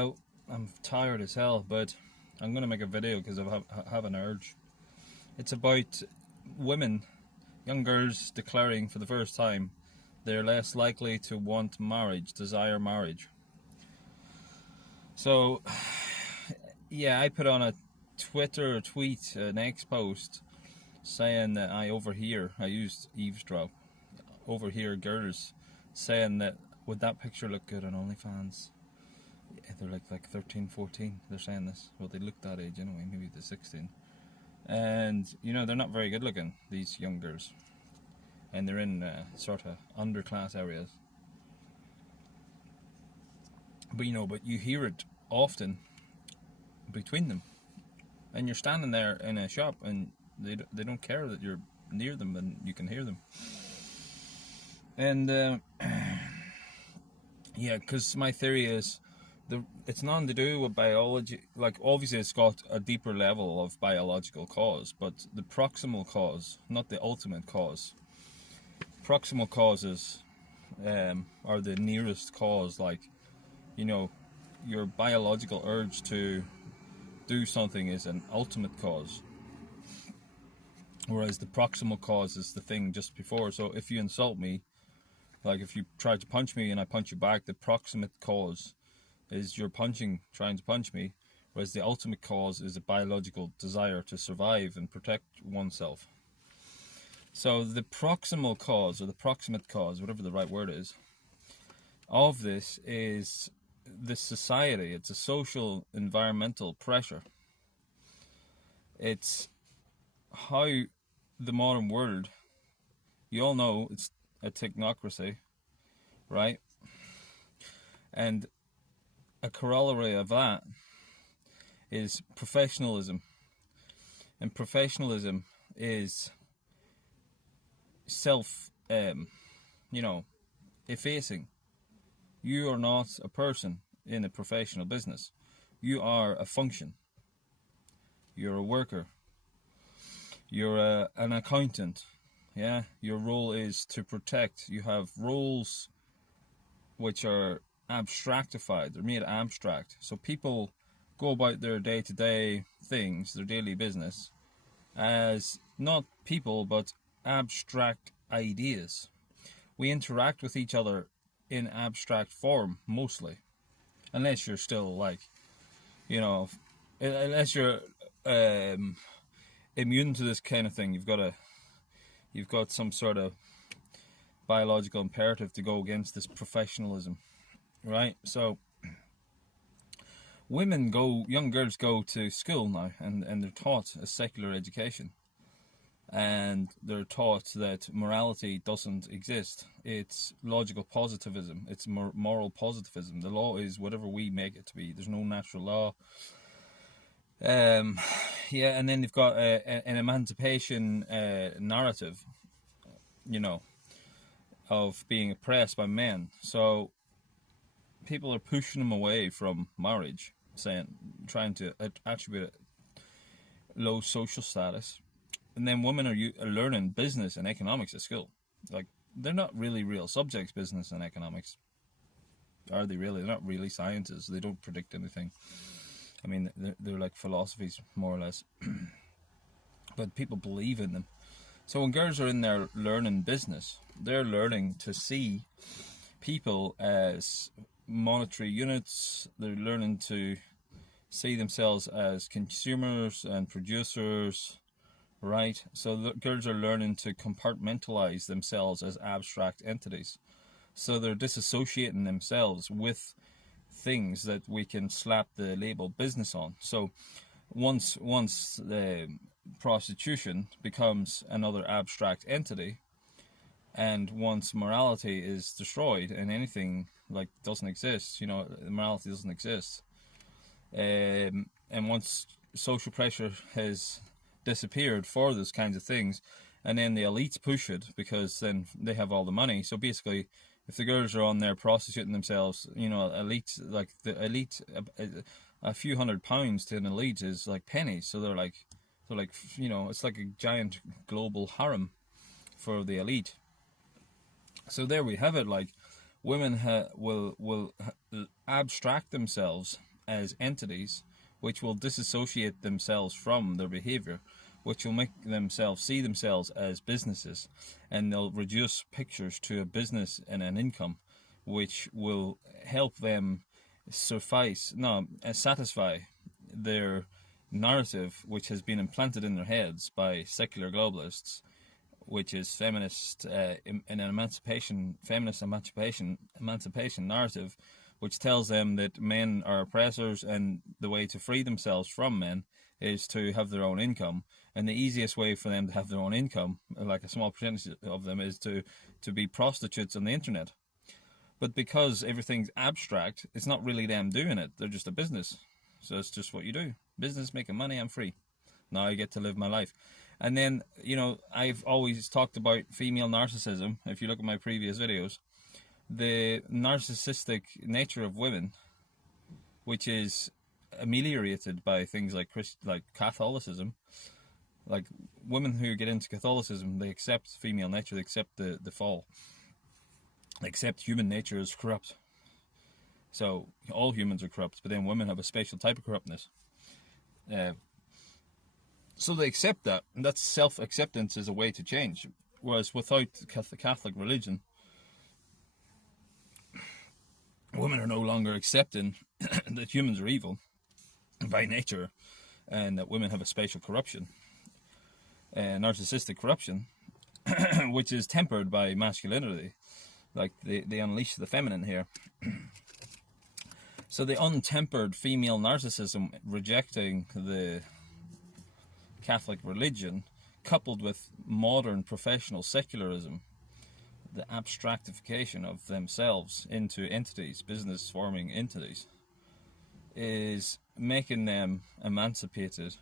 Oh, I'm tired as hell, but I'm gonna make a video because have an urge. It's about women, young girls declaring for the first time they're less likely to want marriage, desire marriage. So, yeah, I put on a Twitter tweet, an X post, saying that I used eavesdrop, overhear girls saying that would that picture look good on OnlyFans? They're like 13, 14. They're saying this. Well, they look that age anyway, maybe they're 16. And, they're not very good looking, these young girls. And they're in sort of underclass areas. But you hear it often between them. And you're standing there in a shop and they don't care that you're near them and you can hear them. And, yeah, because my theory is it's nothing to do with biology. Like, obviously it's got a deeper level of biological cause, but the proximal cause, not the ultimate cause. Proximal causes are the nearest cause, like, your biological urge to do something is an ultimate cause, whereas the proximal cause is the thing just before. So if you insult me, like if you try to punch me and I punch you back, the proximate cause is you're trying to punch me, whereas the ultimate cause is a biological desire to survive and protect oneself. So the proximal cause, or the proximate cause, whatever the right word is, of this is the society. It's a social, environmental pressure. It's how the modern world, you all know it's a technocracy, right? And a corollary of that is professionalism. And professionalism is self, effacing. You are not a person in a professional business. You are a function. You're a worker. You're an accountant. Yeah, your role is to protect. You have roles which are abstractified. They're made abstract. So people go about their day-to-day things, their daily business, as not people, but abstract ideas. We interact with each other in abstract form, mostly. Unless you're still like, unless you're immune to this kind of thing, you've got some sort of biological imperative to go against this professionalism, right? So young girls go to school now, and they're taught a secular education, and they're taught that morality doesn't exist. It's logical positivism. It's moral positivism. The law is whatever we make it to be. There's no natural law. Yeah, and then they've got an emancipation narrative, of being oppressed by men. So people are pushing them away from marriage, trying to attribute it low social status. And then women are learning business and economics at school. Like, they're not really real subjects, business and economics. Are they really? They're not really sciences. They don't predict anything. I mean, they're like philosophies, more or less. But people believe in them. So when girls are in there learning business, they're learning to see people as monetary units. They're learning to see themselves as consumers and producers, right? So the girls are learning to compartmentalize themselves as abstract entities. So they're disassociating themselves with things that we can slap the label business on. So once the prostitution becomes another abstract entity, and once morality is destroyed and anything like doesn't exist, morality doesn't exist, and once social pressure has disappeared for those kinds of things, and then the elites push it because then they have all the money. So basically, if the girls are on there prostituting themselves, elite, like the elite, a few £100 to an elite is like pennies. So they're like, it's like a giant global harem for the elite. So there we have it. Like, women will abstract themselves as entities, which will disassociate themselves from their behavior, which will make themselves see themselves as businesses, and they'll reduce pictures to a business and an income, which will help them satisfy their narrative, which has been implanted in their heads by secular globalists, which is feminist feminist emancipation narrative, which tells them that men are oppressors and the way to free themselves from men is to have their own income. And the easiest way for them to have their own income, like a small percentage of them, is to be prostitutes on the internet. But because everything's abstract, it's not really them doing it. They're just a business. So it's just what you do. Business, making money, I'm free. Now I get to live my life. And then, I've always talked about female narcissism. If you look at my previous videos, the narcissistic nature of women, which is ameliorated by things like Catholicism. Like women who get into Catholicism, they accept female nature, they accept the fall. They accept human nature is corrupt. So all humans are corrupt, but then women have a special type of corruptness. So they accept that, and that's self-acceptance is a way to change. Whereas without the Catholic religion, women are no longer accepting that humans are evil by nature, and that women have a special corruption, narcissistic corruption, which is tempered by masculinity. Like they unleash the feminine here. So the untempered female narcissism rejecting the Catholic religion, coupled with modern professional secularism, the abstractification of themselves into entities, business forming entities, is making them emancipated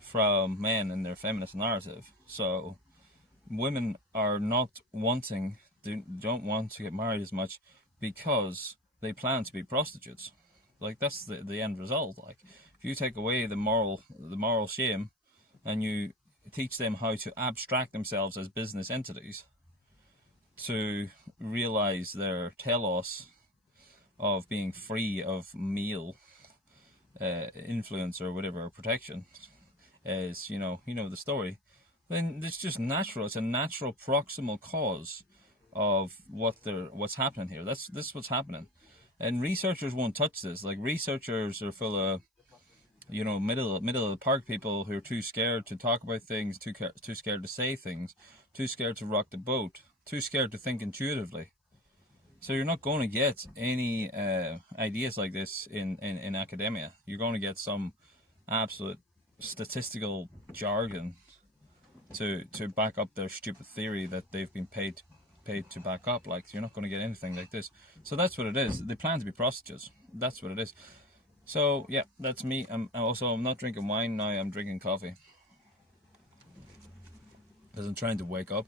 from men in their feminist narrative. So women are not don't want to get married as much because they plan to be prostitutes. Like that's the end result. Like if you take away the moral shame and you teach them how to abstract themselves as business entities, to realize their telos of being free of male influence or whatever, or protection, is you know the story, then it's just natural. It's a natural proximal cause of what's happening here. This what's happening, and researchers won't touch this. Like researchers are full of middle of the park people who are too scared to talk about things, too scared to say things, too scared to rock the boat, too scared to think intuitively. So you're not going to get any ideas like this in academia. You're going to get some absolute statistical jargon to back up their stupid theory that they've been paid to back up. Like you're not going to get anything like this. So that's what it is. They plan to be prostitutes. That's what it is. So yeah, that's me. I'm not drinking wine now. I'm drinking coffee because I'm trying to wake up.